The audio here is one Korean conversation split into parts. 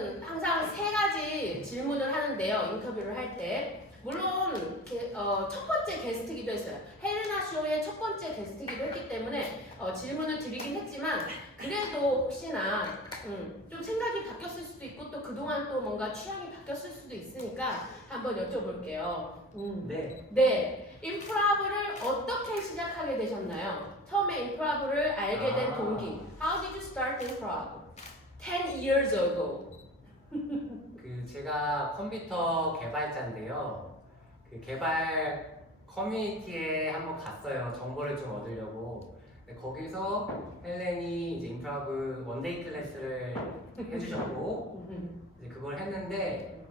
저는 항상 세 가지 질문을 하는데요. 인터뷰를 할 때. 물론 게- 어, 첫 번째 게스트기도 했어요. 헬레나 쇼의 첫 번째 게스트기도 했기 때문에 어, 질문을 드리긴 했지만 그래도 혹시나 음, 좀 생각이 바뀌었을 수도 있고 또 그동안 또 뭔가 취향이 바뀌었을 수도 있으니까 한번 여쭤볼게요. 음. 네. 네, 인프라브를 어떻게 시작하게 되셨나요? 처음에 인프라브를 알게 된 아. 동기. How did you start 인프라브? 10 years ago. 그 제가 컴퓨터 개발자인데요. 그 개발 커뮤니티에 한번 갔어요. 정보를 좀 얻으려고. 거기서 헬렌이 이제 인프라브 원데이 클래스를 해주셨고 이제 그걸 했는데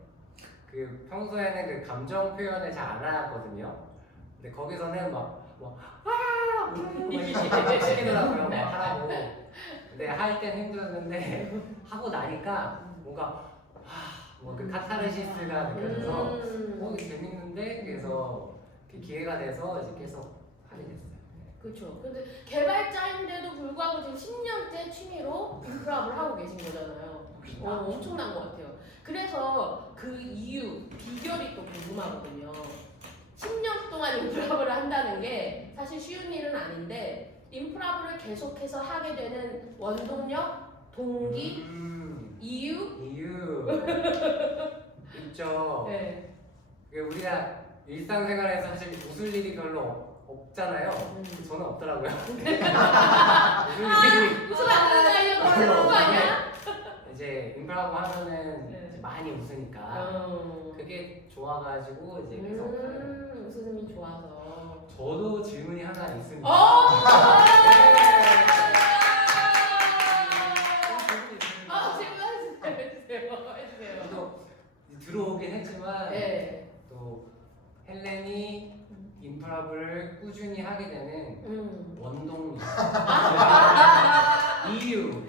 그 평소에는 그 감정 표현을 잘안 하거든요. 근데 거기서는 막뭐 아! 시키더라고요. 막 하라고. 근데 할 땐 힘들었는데 하고 나니까 뭔가 뭐그 카타르시스가 느껴져서 어 음, 이게 재밌는데 그래서 그 기회가 돼서 이제 계속 하게 됐어요. 그렇죠. 근데 개발자인데도 불구하고 지금 10년째 취미로 인프라브를 하고 계신 거잖아요. 어, 엄청난 것 같아요. 그래서 그 이유, 비결이 또 궁금하거든요. 10년 동안 인프라브를 한다는 게 사실 쉬운 일은 아닌데 인프라브를 계속해서 하게 되는 원동력, 동기, 음, 이유? 이유 있죠. 네. 그게 우리가 일상생활에서 사실 웃을 일이 별로 없- 없잖아요. 음. 저는 없더라고요. 웃을 일이 무슨 안 되나요? 그런 거 아니야? 이제 인프라고 하면은 네. 이제 많이 웃으니까 어. 그게 좋아가지고 이제 계속 하는. 음, 웃음이 좋아서. 저도 질문이 하나 있습니다. 어! 들어오긴 했지만 네. 또 헬렌이 인프라브를 꾸준히 하게 되는 음. 원동력 이유 이유.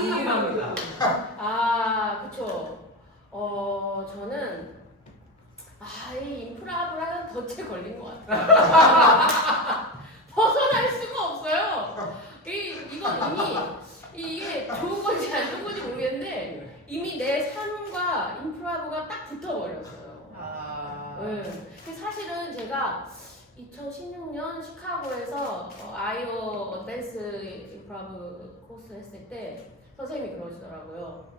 궁금합니다. 아, 그쵸. 어, 저는, 아, 이 인프라브라는 덫에 걸린 것 같아요. 벗어날 수가 없어요. 이, 이건 이미, 이게 좋은 건지 안 좋은 건지 모르겠는데, 이미 내 삶과 인프라브가 딱 붙어버렸어요. 아, 네. 사실은 제가 2016년 시카고에서 어, 아이오 어댄스 인프라브 코스 했을 때 선생님이 그러시더라고요.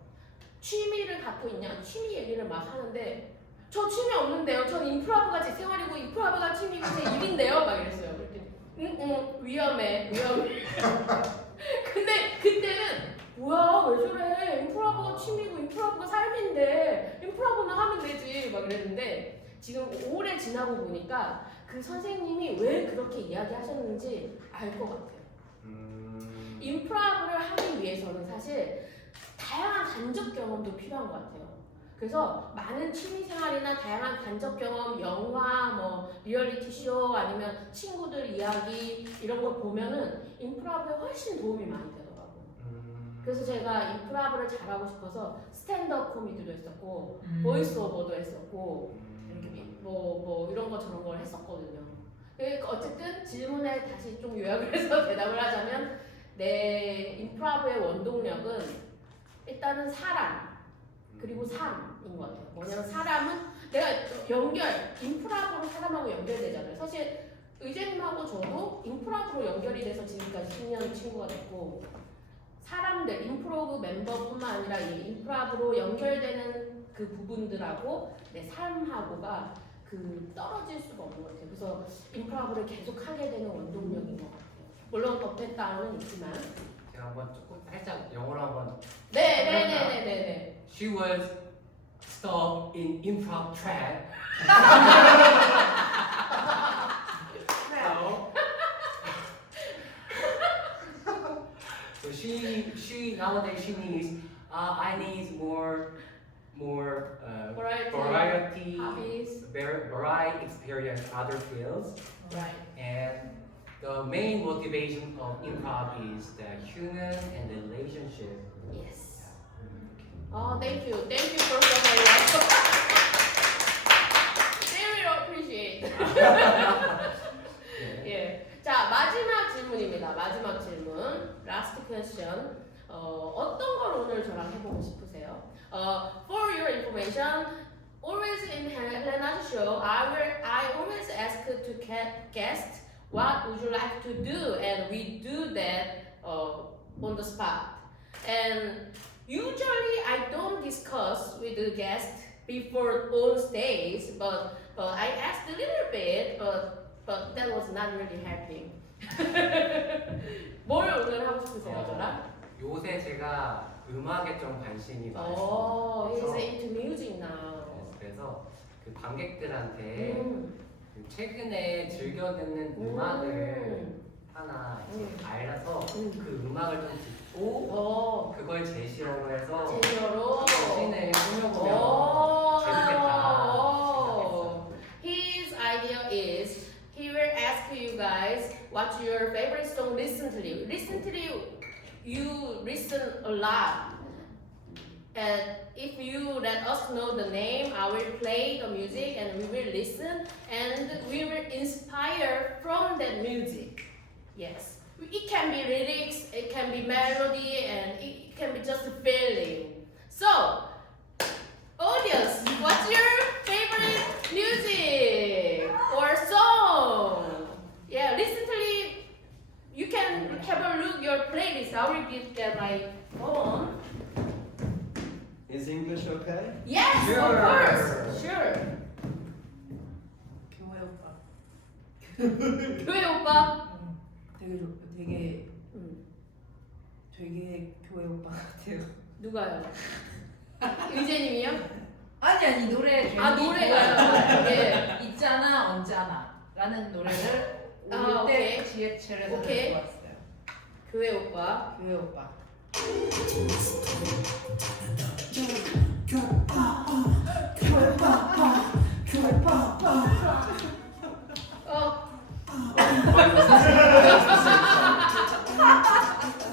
취미를 갖고 있냐? 취미 얘기를 막 하는데 저 취미 없는데요. 전 인프라브가 제 생활이고 인프라브가 취미고 제 일인데요. 막 이랬어요. 그랬더니 응응 위험해 위험해. 근데 그때는 뭐야 왜 저래 인프라브가 취미고 인프라브가 삶인데 인프라브나 하면 되지 막 이랬는데 지금 오래 지나고 보니까 그 선생님이 왜 그렇게 이야기하셨는지 알 것 같아요. 음, 인프라브를 하기 위해서는 사실 다양한 간접 경험도 필요한 것 같아요. 그래서 많은 취미 생활이나 다양한 간접 경험, 영화, 뭐 리얼리티 쇼 아니면 친구들 이야기 이런 걸 보면은 인프라브에 훨씬 도움이 많이 되더라고요. 음, 그래서 제가 인프라브를 잘하고 싶어서 스탠드업 코미디도 했었고 음. 보이스 오버도 했었고 이렇게 음, 뭐, 뭐 이런 거 저런 걸 했었거든요. 그러니까 어쨌든 질문에 다시 좀 요약을 해서 대답을 하자면 내 인프라브의 원동력은 일단은 사람 그리고 삶인 것 같아요. 뭐냐면 사람은 내가 연결 인프라브로 사람하고 연결되잖아요. 사실 의재님하고 저도 인프라브로 연결이 돼서 지금까지 10년 친구가 됐고 사람들 인프로브 멤버뿐만 아니라 이 인프라브로 연결되는 그 부분들하고 내 삶하고가 그 떨어질 수가 없는 것 같아요. 그래서 인프라브를 계속 하게 되는 원동력인 것 같아요. 물론 업앤다운은 있지만 제가 한번 조금 살짝 영어로 한번 네네네네네 She was stuck in improv trap. she she nowadays she needs uh, I need more more uh, variety variety hobbies var- variety experience other fields right and the main motivation of improv is the human and the relationship. yes oh thank you thank you for the they will appreciate 네. 예. 자, 마지막 질문입니다. 마지막 질문. Last question. 어, 어떤 걸 오늘 저랑 해보고 싶으세요? 어, for your information, always in Helena's show, I will I always ask to get guests what would you like to do, and we do that uh, on the spot. And usually I don't discuss with the guest before on stage, but uh, I asked a little bit, but but that was not really helping. 뭘 오늘 하고 싶으세요, 저랑? 요새 제가 음악에 좀 관심이 많아요. Oh, he's into music now. 네, 그래서 그 관객들한테 음. 그 최근에 즐겨 듣는 음악을 음. 하나 이제 음. 알아서 음. 그 음악을 좀 듣고 어, 그걸 제시어로 해서 제대로. 정신을 꾸며보면 어. 재밌겠다 ask you guys what's your favorite song recently. Recently, you listen to you. You listen a lot. And if you let us know the name, I will play the music and we will listen and we will inspire from that music. Yes. It can be lyrics, it can be melody, and it can be just a feeling. So, audience, what's your I will give them my phone. Is English okay? Yes, Sure. of course, sure. 교회 오빠. 교회 오빠. 응. 되게 좋, 되게 음, 되게 교회 오빠 같아요. 누가요? 의재님이요? 아니 아니 노래 아 노래가요. 예. 있잖아 언짢아라는 노래를 아, 올 오케이. 때 지하철에서 오케이. 듣고 왔어요. 교회 오빠. 교회 오빠. 어.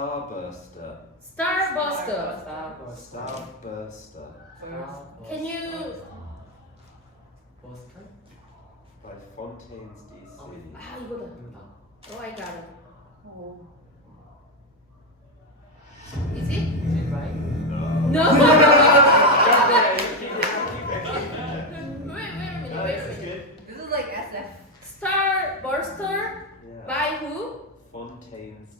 Starburster. Starbuster. Starburster Can you? 버스턴? by Fontaines DC. 아 이거다. 누구다? Oh, I got it. 오. Is it? Is it right? No. No. wait, wait a minute. No, Wait this a is minute. good. This is like SF. Starburster Yeah. by who? Fontaines DC. It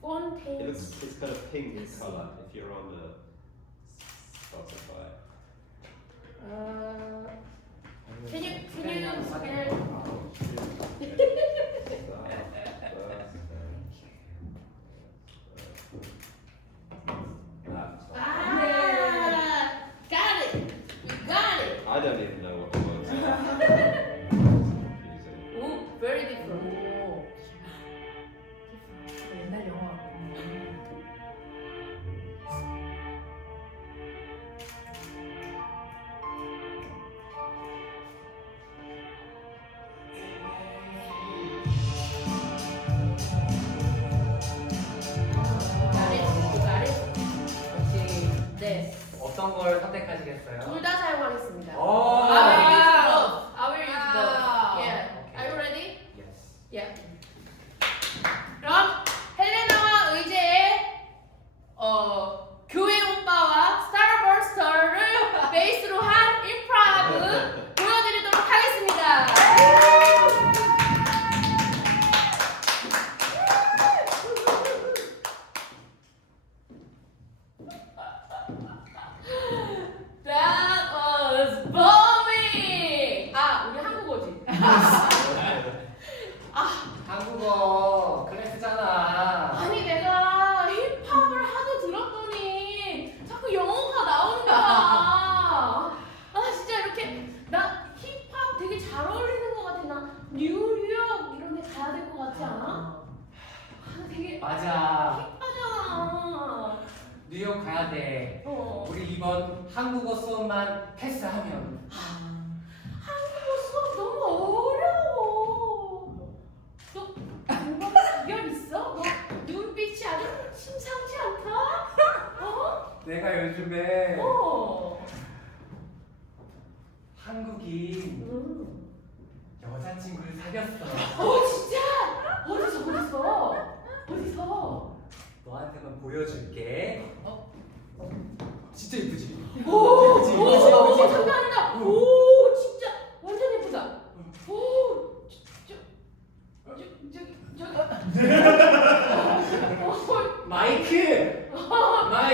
Fontaine. looks. It's got a pink DC. color. If you're on the Spotify. Uh, can you can you spell? Oh, Ah, got it. You got it. I don't even 뉴욕 가야 돼. 어. 우리 이번 한국어 수업만 패스하면 한국어 수업 너무 어려워. 너 공부하는 비결 있어? 너 눈빛이 아주 심상치 않다? 어? 내가 요즘에 어. 한국인 음. 여자친구를 사귀었어. 어 진짜? 어디서 어디서? 어디서? 너한테만 보여줄게. 어? 진짜 예쁘지? 오, 오, 예쁘지? 오, 예쁘지? 오, 예쁘지? 장난 아니다. 오, 진짜 완전 예쁘다. 오, 저, 저, 저기, 저기. 어, 마이크! 마이크!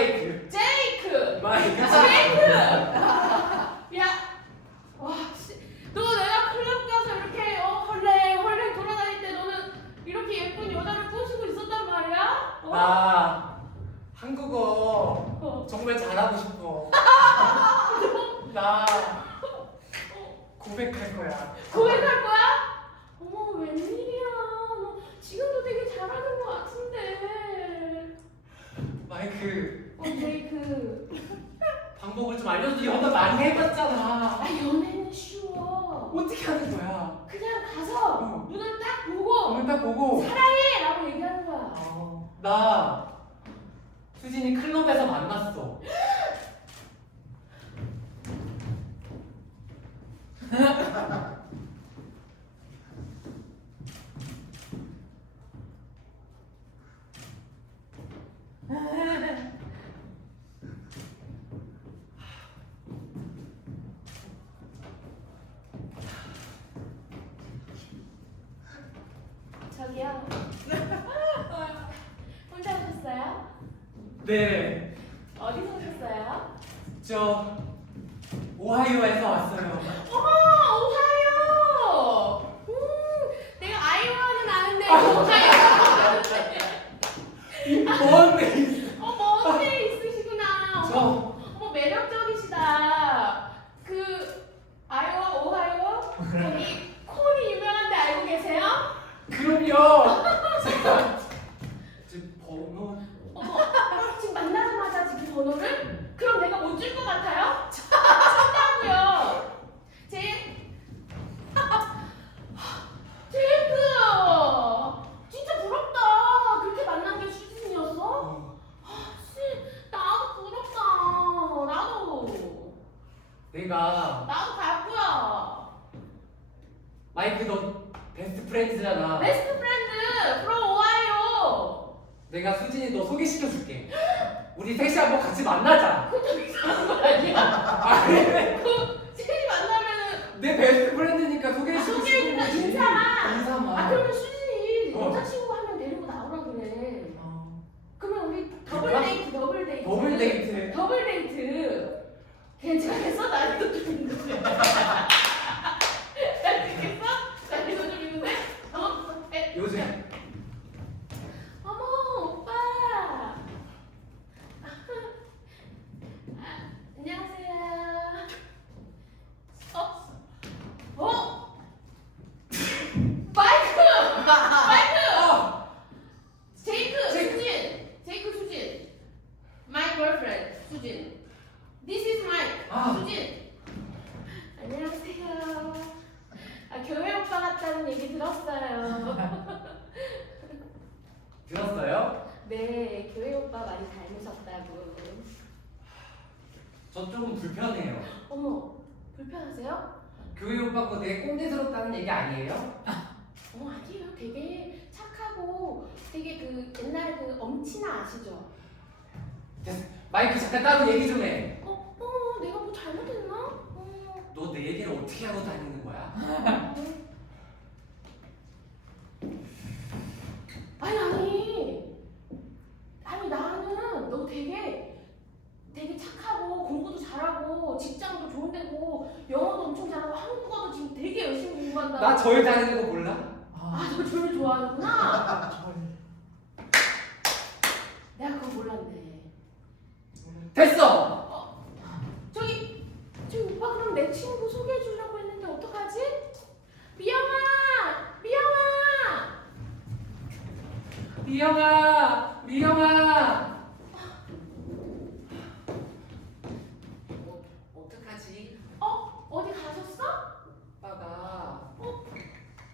우리 셋이 한번 같이 만나자. 아니야? 아니, 그 셋이 만나면은 내 베스트 프렌드니까 소개시켜 아, 소개해준다, 주는 거지. 인사만. 인사만. 아 그러면 수진이 어. 여자친구 한 명 데리고 나오라 그래. 어, 그러면 우리 더블 그럴까? 데이트 더블 데이트 더블 데이트. 더블 데이트 괜찮겠어? 난이도 좀 있는데 괜찮겠어? 난이도 좀 있는데? 어? 에, 요즘 어머 오빠 아, 안녕하세요 어? 어? 마이크! 마이크! 어, 제이크 제이크. 수진 제이크 수진 My girlfriend 수진 This is my 아. 수진 안녕하세요 아 교회 오빠 같다는 얘기 들었어요 들었어요? 네 교회 오빠 많이 닮으셨다고 저 조금 불편해요. 어머 불편하세요? 교회 오빠가 되게 꼰대스럽다는 얘기 아니에요? 어 아니에요 되게 착하고 되게 그 옛날 그 엄친아 아시죠? 마이크 잠깐 따로 얘기 좀 해. 어? 어 내가 뭐 잘못했나? 어, 너 내 얘기를 어떻게 하고 다니는 거야? 아니 아니 아니 나는 너 되게 되게 착하고 공부도 잘하고 직장도 좋은 데고 영어도 엄청 잘하고 한국어도 지금 되게 열심히 공부한다. 나 절 다니는 거 몰라? 아너 저를 좋아하는구나. 절. 내가 그거 몰랐네. 됐어. 저기 저기 오빠 그럼 내 친구 소개해 주려고 했는데 어떡하지? 미영아 미영아 미영아, 미영아. 어, 어떡하지? 어 어디 가셨어? 오빠가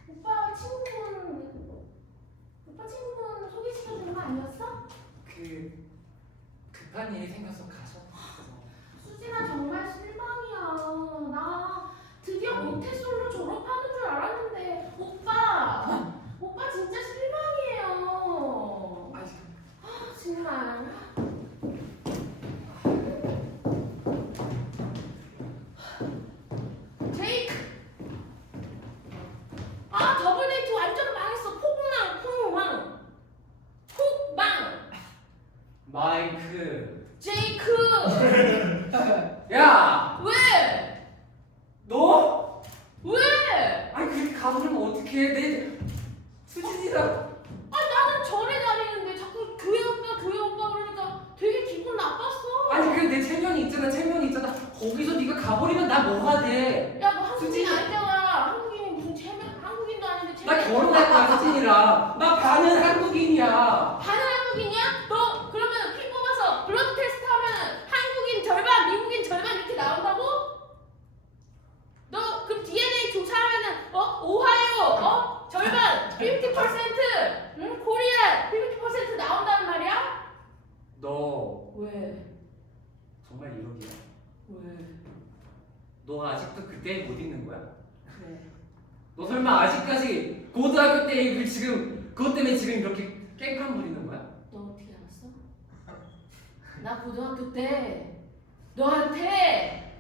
오빠 친구분 오빠 친구분 소개시켜 주는 거 아니었어? 그 급한 일이 생겨서 가서. 수진아 정말 실망이야. 나 드디어 모태솔로 졸업하는 줄 알았는데 오빠, 오빠 진짜 실망이에요. 아니, 아, 정말. 제이크. 아 더블 데이트 완전 망했어. 폭망, 폭망, 폭망. 마이크. 제이크. 야, 왜? 너? 왜? 아니 그렇게 가버리면 어떡해? 내 수진이랑 아 나는 절에 다니는데 자꾸 교회 오빠 교회 오빠 그러니까 되게 기분 나빴어. 아니 그 내 체면이 있잖아 체면이 있잖아 거기서 네가 가버리면 나 뭐가 돼? 야 너 한국인 수진이- 아니잖아. 한국인이 무슨 체면 한국인도 아닌데 나 체면. 결혼할 거야 수진이랑 나 반은 한국인이야 반은 한국인이야? 너 그러면 피 뽑아서 블러드 테스트 하면 한국인 절반 미국인 절반 이렇게 나온다고? 너 그럼 DNA 조사하면은 어 오하이오 어 절반 50%응 코리아 50% 나온다는 말이야? 너 왜? 정말 이러기야? 왜? 너 아직도 그때 못 읽는 거야? 그래. 너 설마 아직까지 고등학교 때 그 지금 그것 때문에 지금 이렇게 깽판 부리는 거야? 너 어떻게 알았어? 나 고등학교 때 너한테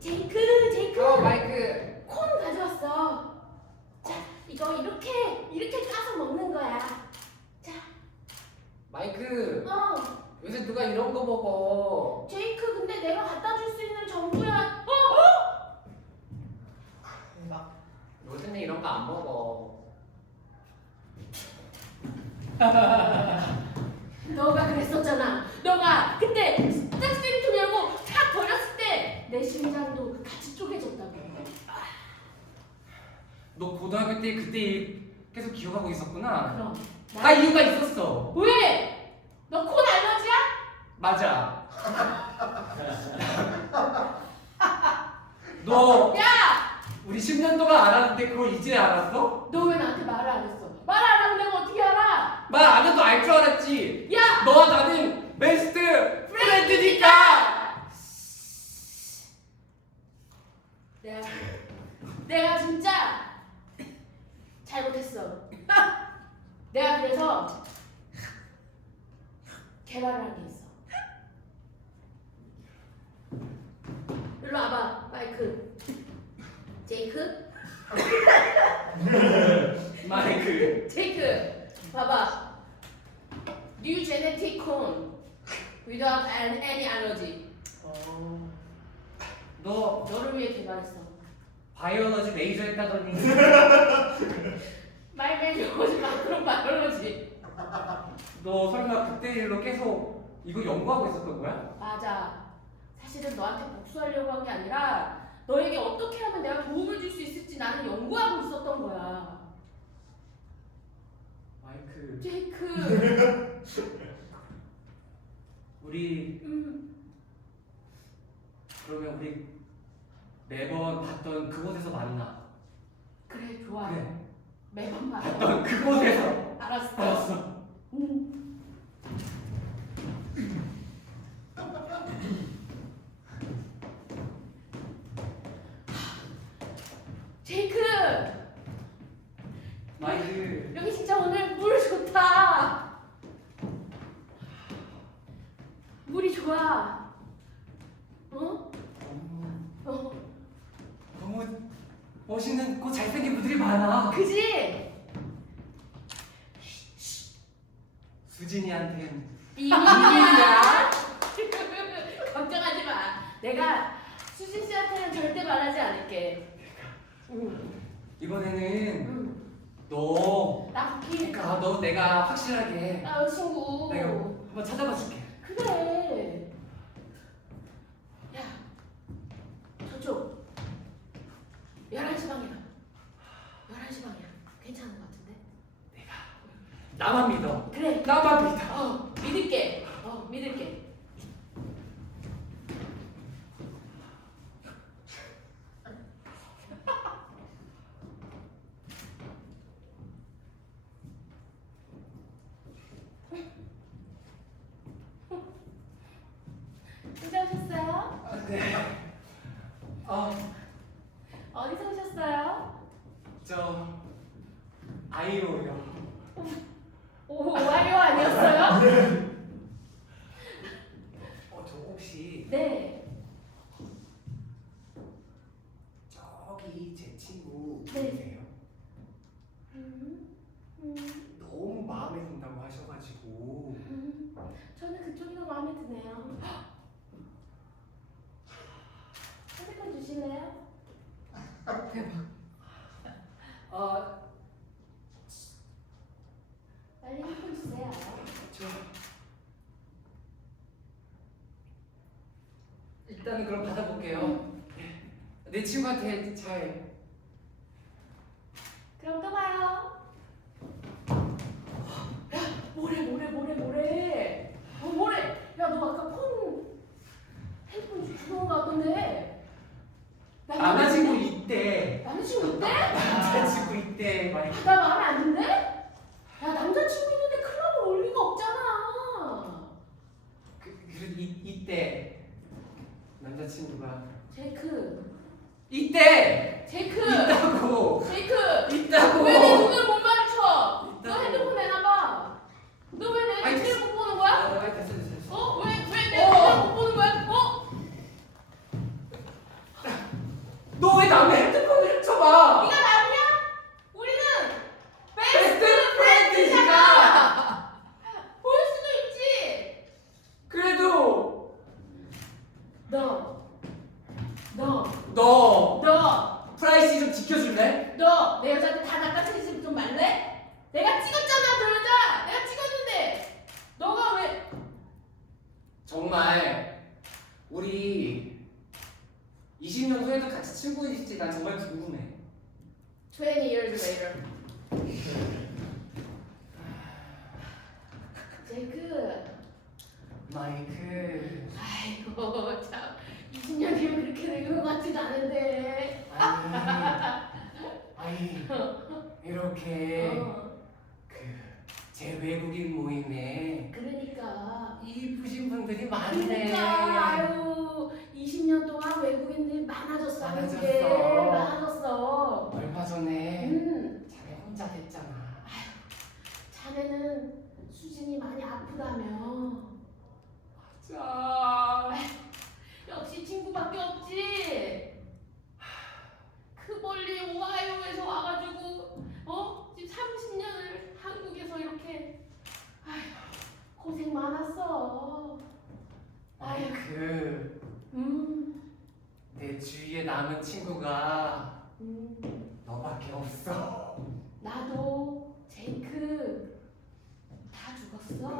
제이크 제이크 어 마이크. 콘 가져왔어. 자 이거 이렇게 이렇게 까서 먹는 거야. 마이크 어 요새 누가 이런 거 먹어 제이크 근데 내가 갖다 줄 수 있는 전부야. 어? 막 요새는 이런 거 안 먹어 너가 그랬었잖아. 너가 그때 짝스토리 열고 탁 버렸을 때 내 심장도 같이 쪼개졌다고. 너 고등학교 때 그때 일 계속 기억하고 있었구나 그럼 다 이유가 있었어 왜? 맞아 너 야! 우리 10년 동안 알았는데 그걸 이제 알았어? 너 왜 나한테 말을 안 했어? 말안 하면 내가 어떻게 알아? 말 안 해도 알 줄 알았지 야! 너와 나는 베스트 프렌드니까 내가 내가 진짜 잘못했어. 내가 그래서 개발을 한 게 있어. 일로 와봐, 마이크. 제이크? 마이크 제이크, 봐봐. New genetic clone without an- any allergy. 너 너를 위해 개발했어. 바이오로지 메이저 했다더니 말매주 오지 마, 그런 바이올로지. 너 설마 그때 일로 계속 이거 연구하고 있었던 거야? 맞아. 사실은 너한테 복수하려고 한 게 아니라 너에게 어떻게 하면 내가 도움을 줄 수 있을지 나는 연구하고 있었던 거야. 마이크 제이크. 우리 음, 그러면 우리 매번 봤던 그곳에서 만나 그래 좋아. 그래 매번 봐. 봤던 그곳에서 알았어. 알았어 음. 제이크 마이크 여기 진짜 오늘 물 좋다. 물이 좋아. 어? 너무, 어. 너무 멋있는 그 분들이 많아 그지? 수진이한텐 비밀이야. 걱정하지 마. 내가 수진 씨한테는 절대 말하지 않을게. 응. 이번에는 응. 너 나. 아, 너 내가 확실하게 아 친구. 내가 한번 찾아봐 줄게 그래. 오, 와요 아니었어요? 일단은 그럼 받아볼게요. 네. 내 친구한테 잘 모임에 그러니까 이쁘신 분들이 많네. 그러니까 아유 20년 동안 외국인들이 많아졌어 많아졌어. 한국에. 많아졌어 얼마 전에 음 자네 혼자 됐잖아. 자네는 수진이 많이 아프다며 맞아. 역시 친구밖에 없지 그 멀리 오하이오에서 와가지고 어? 지금 30년을 한국에서 이렇게 고생 많았어. 아이 그, 음, 내 주위에 남은 친구가 음, 너밖에 없어. 나도 제이크 다 죽었어.